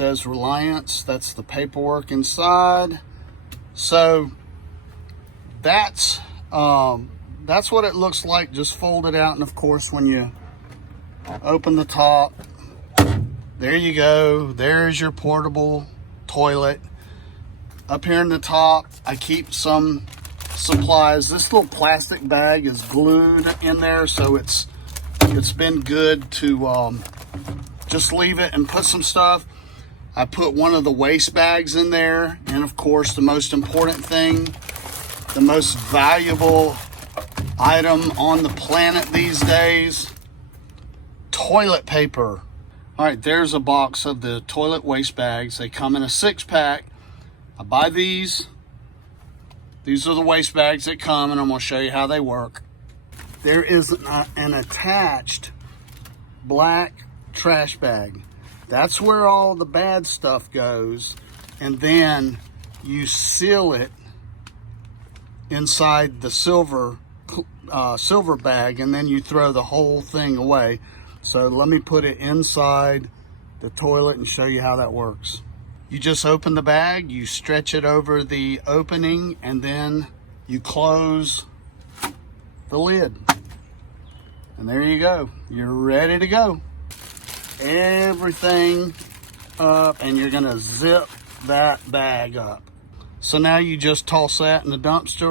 says Reliance. That's the paperwork inside. So that's what it looks like, just folded out. And of course, when you open the top, there you go. There's your portable toilet. Up here in the top, I keep some supplies. This little plastic bag is glued in there, so it's been good to just leave it and put some stuff. I put one of the waste bags in there, and of course, the most important thing, the most valuable item on the planet these days, toilet paper. All right, there's a box of the toilet waste bags. They come in a 6-pack. I buy these. These are the waste bags that come, and I'm gonna show you how they work. There is an attached black trash bag. That's where all the bad stuff goes, and then you seal it inside the silver bag, and then you throw the whole thing away. So let me put it inside the toilet and show you how that works. You just open the bag, you stretch it over the opening, and then you close the lid. And there you go. You're ready to go. Everything up, and you're gonna zip that bag up. So now you just toss that in the dumpster